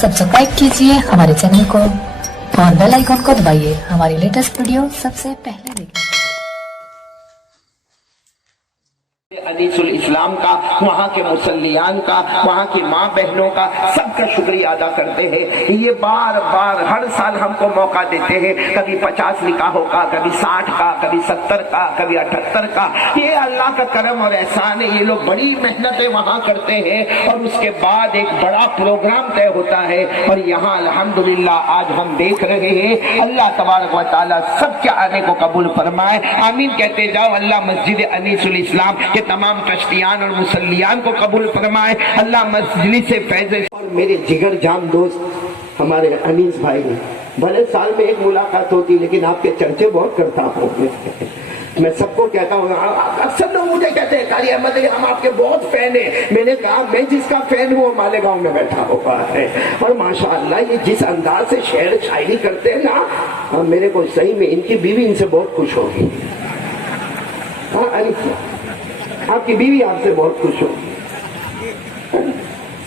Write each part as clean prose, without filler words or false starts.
Subscribe कीजिए हमारे channel को और बेल आइकन को दबाइए हमारी लेटेस्ट वीडियो सबसे पहले देखिए। अनीसुल इस्लाम का, वहाँ के मुसल्लियान का, वहाँ की माँ बहनों का सबका शुक्रिया अदा करते हैं। ये बार बार हर साल हमको मौका देते हैं, कभी 50 निकाहों का, कभी 60 का, कभी 70 का, कभी 78 का। ये अल्लाह का करम और एहसान है। ये लोग बड़ी मेहनतें वहाँ करते हैं और उसके बाद एक बड़ा प्रोग्राम तय होता है। और यहाँ अल्हम्दुलिल्लाह आज हम देख रहे हैं। अल्लाह तबारक व तआला सबके आने को कबूल फरमाए, आमीन कहते जाओ। अल्लाह मस्जिद अनीसुल इस्लाम के तमाम ट्रस्टियान और मुसल्लियान को कबूल फरमाए। अल्लाह मस्जिद से फैज़। और मेरे जिगर जान दोस्त हमारे अनीस भाई ने, भले साल में एक मुलाकात होती लेकिन आपके चर्चे बहुत करता हूँ। मैं सबको कहता हूँ, अक्सर लोग मुझे कहते हैं कारी अहमद हम आपके बहुत फैन हैं। मैंने कहा मैं जिसका फैन हूँ वो मालेगांव में बैठा हुआ है और माशाअल्लाह ये जिस अंदाज से शेर शायरी करते हैं ना, मेरे को सही में इनकी बीवी इनसे बहुत खुश होगी। हाँ अनीस, आपकी बीवी आपसे बहुत खुश होगी,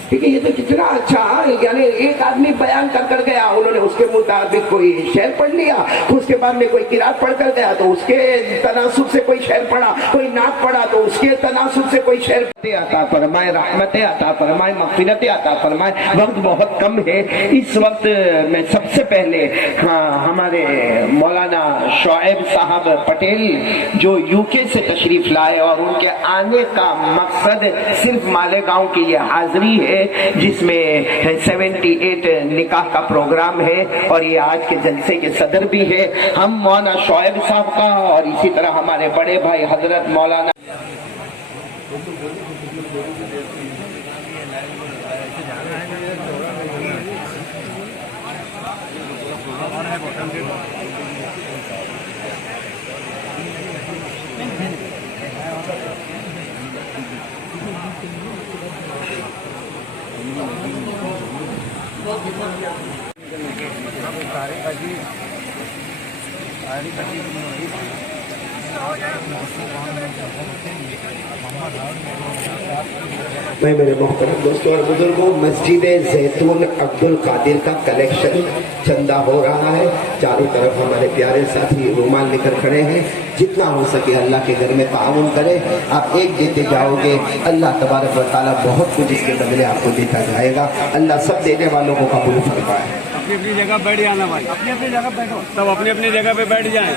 क्योंकि ये तो कितना अच्छा, यानी एक आदमी बयान कर गया, उन्होंने उसके मुताबिक कोई शेर पढ़ लिया, उसके बाद में कोई किरात पढ़ कर गया तो उसके तनासुब से कोई शेर पढ़ा, कोई नात पढ़ा तो उसके तनासुब से कोई शेर अता फरमाए, रहमतें अता फरमाए, मग़फ़िरतें अता फरमाए। वक्त बहुत कम है इस वक्त। मैं सबसे पहले हमारे मौलाना शोएब साहब पटेल जो यूके से तशरीफ लाए और उनके आने का मकसद सिर्फ मालेगांव की ये हाजिरी है जिसमें 78 निकाह का प्रोग्राम है और ये आज के जलसे के सदर भी है। हम मौलाना शोएब साहब का और इसी तरह हमारे बड़े भाई हजरत मौलाना मैं मेरे मोहतरम दोस्तों और बुजुर्गों, मस्जिद जैतून अब्दुल कादिर का कलेक्शन चंदा हो रहा है। चारों तरफ हमारे प्यारे साथी रुमाल लेकर खड़े हैं। जितना हो सके अल्लाह के घर में ताउन करें। आप एक देते जाओगे, अल्लाह तबारक व तआला बहुत कुछ इसके बदले आपको देता जाएगा। अल्लाह सब देने वालों को कबूल फरमाए। अपनी अपनी जगह बैठ जाना भाई, अपनी अपनी जगह बैठो, सब अपनी अपनी जगह पे बैठ जाएं।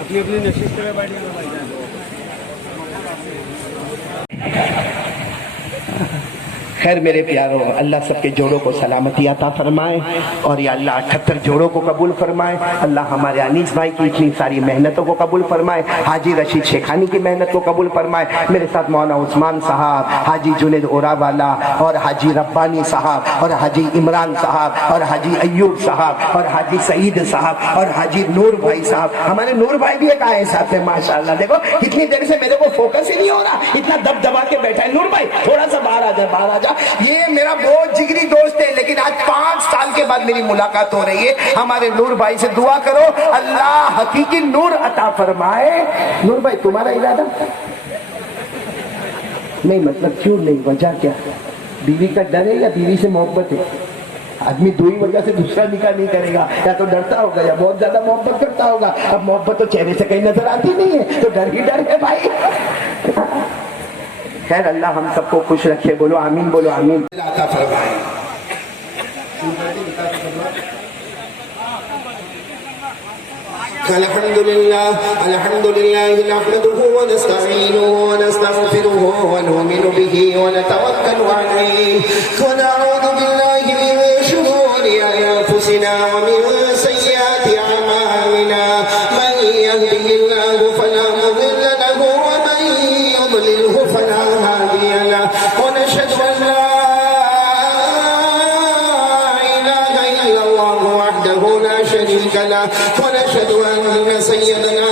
अपनी अपनी नशीब पे बैठ जाना भाई। खैर मेरे प्यारों, अल्लाह सबके जोड़ों को सलामती अता फरमाए और या अल्लाह 78 जोड़ों को कबूल फरमाए। अल्लाह हमारे अनीस भाई की इतनी सारी मेहनतों को कबूल फरमाए। हाजी रशीद शेखानी की मेहनत को कबूल फरमाए। मेरे साथ मौलाना उस्मान साहब, हाजी जुनेद ओरावाला और हाजी रब्बानी साहब और हाजी इमरान साहब और हाजी अयूब साहब और हाजी सईद साहब और हाजी नूर भाई साहब। हमारे नूर भाई भी एक आए साथ में माशाअल्लाह। देखो इतनी देर से मेरे को फोकस ही नहीं हो रहा, इतना दब दबा के बैठा है। नूर भाई थोड़ा सा बाहर आ जाए, बाहर आ जाए। ये मेरा बहुत जिगरी दोस्त है, लेकिन आज 5 साल के बाद मेरी मुलाकात हो रही है। हमारे नूर भाई से दुआ करो, अल्लाह हकीकी नूर अता फरमाए। नूर भाई तुम्हारा इरादा नहीं, मतलब क्यों नहीं, वजह क्या? बीवी का डर है या बीवी से मोहब्बत है? आदमी दो ही वजह से दूसरा निकाह नहीं करेगा, या तो डरता होगा या बहुत ज्यादा मोहब्बत करता होगा। अब मोहब्बत तो चेहरे से कहीं नजर आती नहीं है, तो डर ही डर है भाई। खैर अल्लाह हम सबको खुश रखे, बोलो आमीन, बोलो आमीन। अल्हम्दुलिल्लाह अल्हम्दुलिल्लाह नहमदुहु व नस्तईनुहु व नस्तगफिरुहु व नुमिनु बिही व नतवक्कलु अलैहि व नऊज़ु बिल्लाहि मिन शुरूरि अनफुसिना व मिन सय्यिआति अमालिना। मन यहदिहिल्लाहु फला मुदिल्ल लहु व मन युद्लिलहु फला हादिय लहु। व नशहदु अन ला इलाहा इल्लल्लाहु वहदहु ला शरीक लहु व नशहदु अन्न सय्यदना